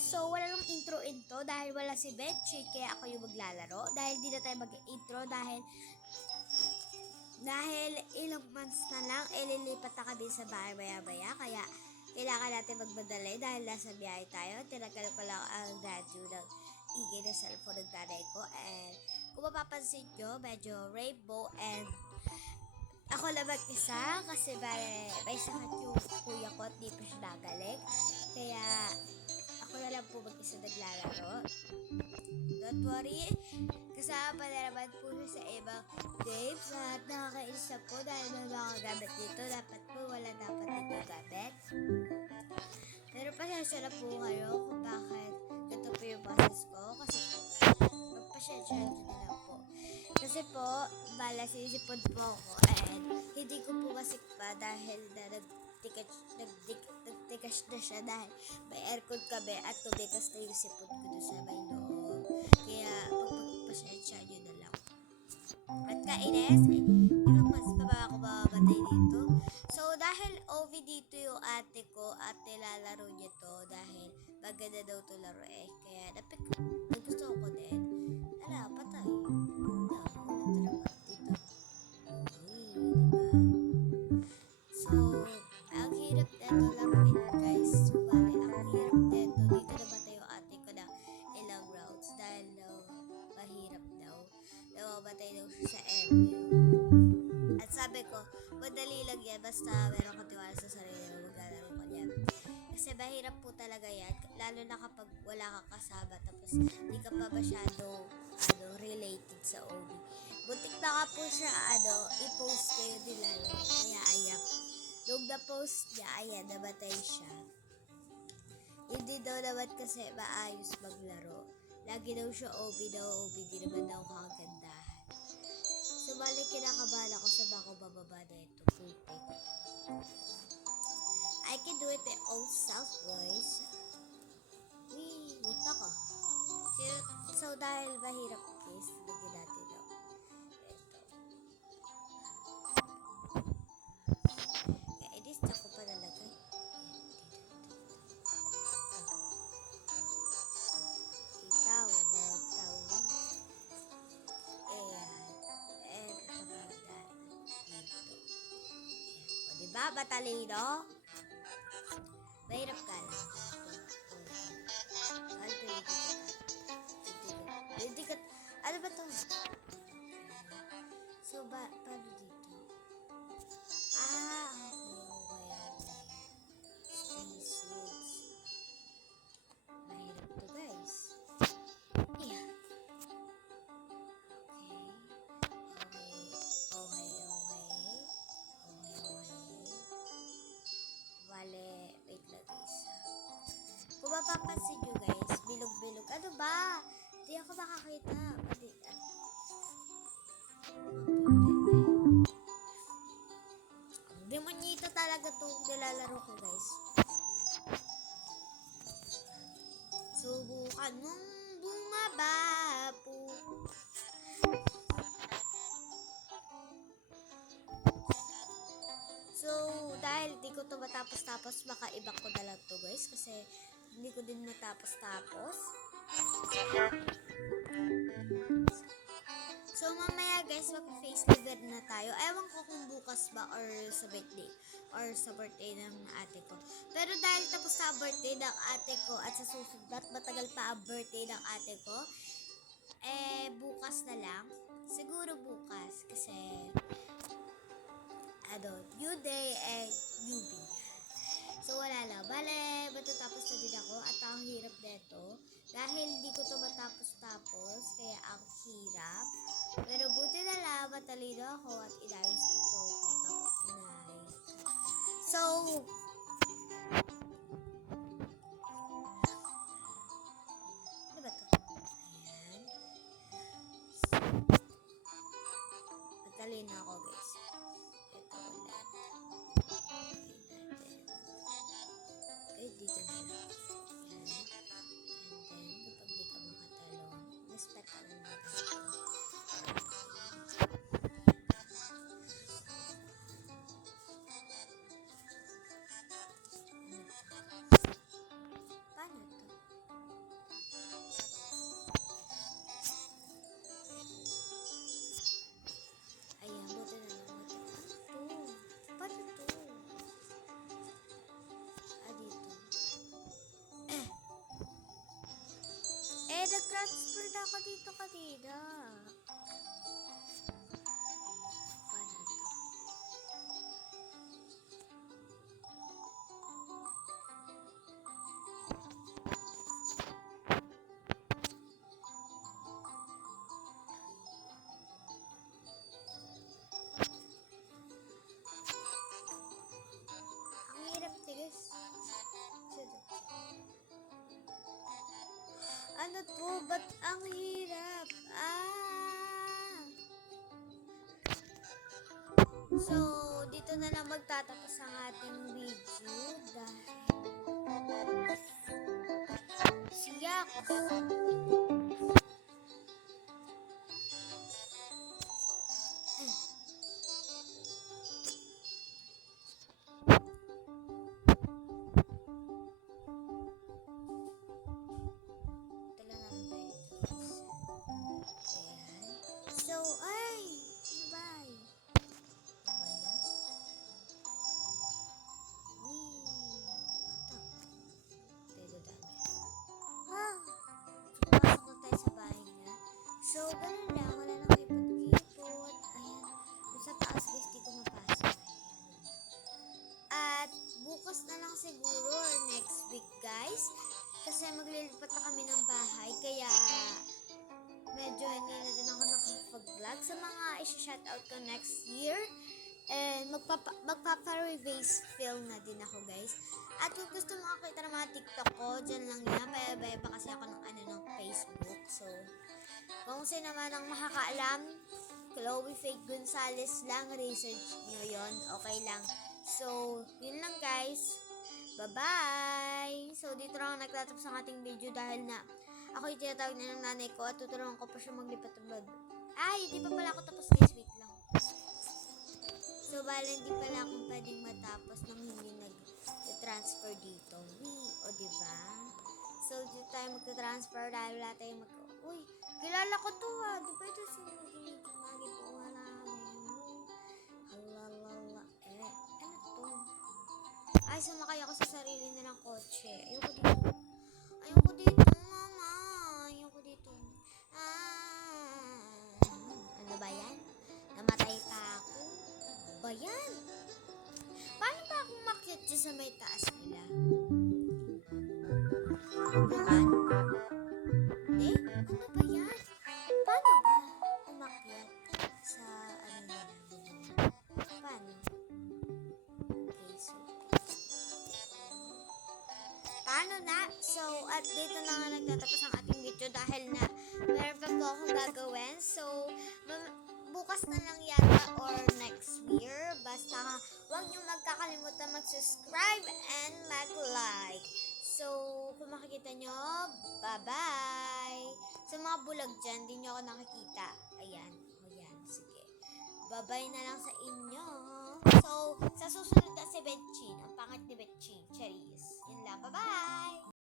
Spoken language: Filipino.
So, wala nang intro dahil wala si Betchy, kaya ako yung maglalaro. Dahil di na tayo mag-intro dahil ilang months na lang, ililipat na kami sa bahay maya-maya. Kaya, kailangan natin magmadali dahil nasa biyahe tayo. Tinagal ko lang ang radyo ng ingay ng cellphone ng nanay ko. And, kung mapapansin nyo, medyo rainbow and ako lang mag-isa kasi may sakit yung kuya ko at di pa siya nagaling. Kaya, ako na lang po mag-isa naglalaro. Don't worry, kasama na naman po siya sa ibang games at nakakainis na po dahil may mga gamit dito. Dapat po wala dapat dito gamit. Pero pasensya na po kayo kung bakit ganito po yung boses ko. Kasi po, magpasensya nyo na lang po. Kasi po, sinisipon po ako and hindi ko po masikpa dahil na nagtikas na siya dahil may aircon kami at tumikas na yung sipon ko doon sa may loob. Kaya pagpasensya nyo na lang. At kainis, ilang mas pa ba ako mamamatay dito? So dahil OV dito yung ate ko at nilalaro niya to dahil maganda daw to laro kaya nagusto ko din. Ala, patay. So, ang hirap neto laruin guys. Ang hirap neto. Dito namatay yung ate ko na ilang rounds dahil mahirap daw. Namatay daw siya sa MU. At sabi ko, madali lang yan basta meron ka tiwala sa sarili mo, maglalaro ka yan. Kasi mahirap po talaga yan, lalo na kapag wala kang kasama tapos hindi ka pa masyado related sa OB. Butik na ka po siya i-post kayo nilalaro. Kaya ayan. Nung na-post niya, ayan, namatay siya. Hindi daw naman kasi maayos maglaro. Lagi daw siya OB, di naman daw kagandahan. So, balik kinakabahan ako sa bako bababa na ito. Putik. I can do it my own self, boys. Munta ka. So, dahil mahirap guys, lagyan natin ito. Kaya, i-distract ko pa nalagay. Diba, batalino? Mahirap ka lang. Ano ba to? So, paano dito? Okay. Mahirap to, guys. Yeah. Wale, wait lang guys. Kung mapapansin nyo guys, bilog-bilog. Ano ba? Hindi ako makakita. Demonyito talaga itong nilalaro ko guys. Subukan mong bumaba po. So, dahil di ko to matapos-tapos, makaibak ko na lang to guys. Kasi, hindi ko din matapos-tapos. So, mamaya guys, mag-face liver na tayo. Ewan ko kung bukas ba or sa birthday. Or sa birthday ng ate ko. Pero dahil tapos na ang birthday ng ate ko at sa susunod at matagal pa ang birthday ng ate ko, bukas na lang. Siguro bukas. Kasi, new day and newbie. So, wala lang. Bale, matatapos na din ako at ang hirap neto. Dahil hindi ko to matapos-tapos, kaya ang hirap. Pero buti na lang, matalino ako at inayos ko to. So, ano ba to? Ayan. Matalino ako guys. Ito ulit. Dito na lang. Ayan. And then, kapag di ka makatalon, respect ka lang natin. nag-transfer na ako dito kanina. Paano to? Ang hirap tigas. Ano to? Ba't ang hirap? So, dito na lang magtatapos ang ating video dahil siyak. Tala naman tayo dito. Ayan. So, ay! Ano ba? Ano ba yan? Wee! Patak. Tayo dadaan dyan. Ah! So, pumasok na tayo sa bahay niya. So, ganun lang. Wala nang ipag-ipot. Ayan. Doon sa taas guys, di ko mapasok. At bukas na lang siguro or next week guys. Kasi maglilipat na kami ng bahay. Kaya medyo hindi na din ako nakapag-vlog sa mga isi-shoutout ko next year. And magpapa-revase film na din ako guys. At kung gusto mo makita ng mga TikTok ko, dyan lang yan. Paya-baya pa kasi ako ng Facebook. So, kung sino naman ang makakaalam, Chloe Faith Gonzalez lang, research nyo yon. Okay lang. So, yun lang guys. Bye-bye! So, dito lang nagtatapos ang ating video dahil na ako yung tinatawag na ng nanay ko at tutulungan ko pa siya maglipat ng bag. Ay, hindi pa pala ako tapos guys. Wait lang. So, bala hindi pala akong pwedeng matapos nang hindi nag-transfer dito. O, diba? So, dito tayo magta-transfer dahil wala tayong Uy, kilala ko to Di ba ito sinunod-inigit magi po wala halalala. Ano to? Ay, sumakay ako sa sarili nilang kotse. Ayoko dito, mama. Ayoko dito. Ano ba yan? Namatay pa ako. Ba yan? Paano ba akong makyat dyan sa may taas nila? Bukan? Hindi? Ano ba yan? Paano ba umakyat sa nila? Paano? Okay, so paano na? So, at dito na nga nagtatapos ang ating video dahil na meron pa po akong gagawin. So, bukas na lang yata or next year. Basta huwag nyo magkakalimutan mag-subscribe and mag-like. So, kung makikita nyo, bye-bye! Sa mga bulag dyan, di nyo ako nakikita. Ayan. Ayan. Sige. Bye-bye na lang sa inyo. So, sa susunod na si Betchin. Ang pangat ni Betchin. Charis. Yun lang. Bye-bye!